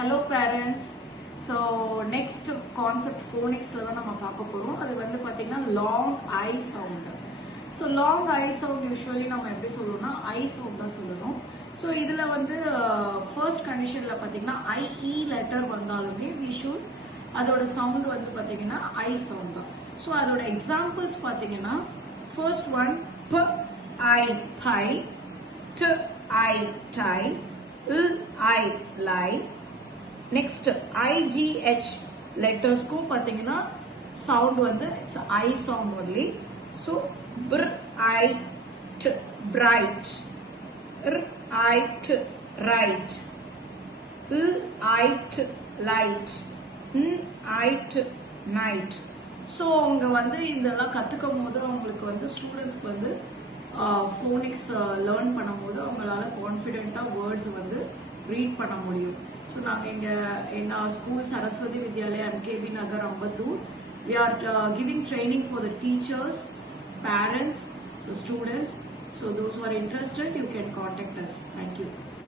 Hello parents. So next concept phonics la நம்ம பார்க்க போறோம். அது வந்து பாத்தீங்கன்னா long I sound. So long I sound usually நம்ம எப்படி சொல்லுவோம்னா I sound தான் சொல்லணும். So இதுல வந்து first conditionல பாத்தீங்கன்னா IE letter வந்தாலுமே we should அதோட sound வந்து பாத்தீங்கன்னா I sound தான். So அதோட examples பாத்தீங்கன்னா first one P I pie, T I tie, L I lie. Next IGH letters ko pathina sound வந்து it's I sound only. So br I t bright, r I t right, l I t light, n I t night. So அவங்க வந்து இதெல்லாம் கத்துக்கும் போது அவங்களுக்கு வந்து ஸ்டூடெண்ட்ஸ்க்கு வந்து phonics learn பண்ணும்போது அவங்களால கான்ஃபிடென்ட்டா வேர்ட்ஸ் வந்து ரீட் பண்ண முடியும். So நாங்க இங்க in our school Saraswati Vidyalaya MKB Nagar Ambattur, we are giving training for the teachers, parents, so students. So those who are interested, you can contact us. Thank you.